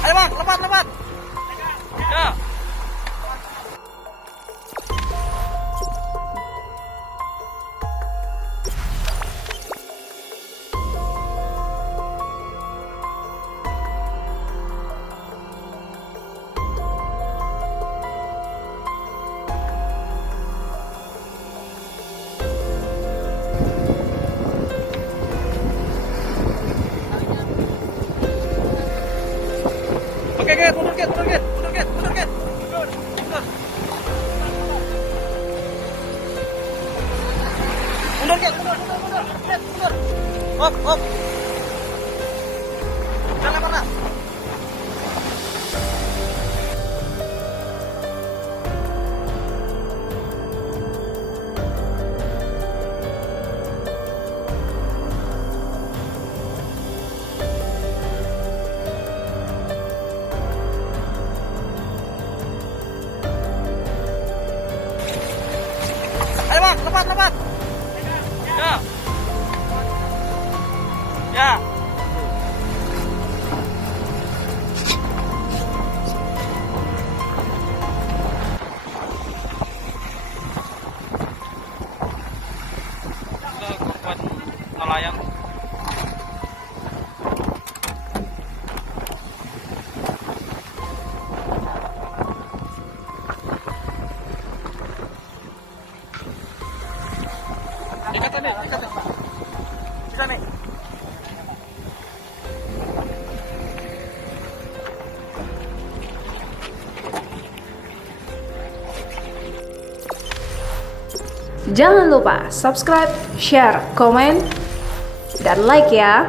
Ayo bang, lepas, lepas. Ya. Oke, mundur, mundur, mundur, mundur, mundur, mundur. Mundur, mundur, mundur, mundur. Hop, hop. Jangan pernah. Ayo bang, lepas, lepas. Ya. Ya. Korban nelayan. Dekat nih, dekat nih. Bisa nih. Jangan lupa subscribe, share, komen, dan like ya.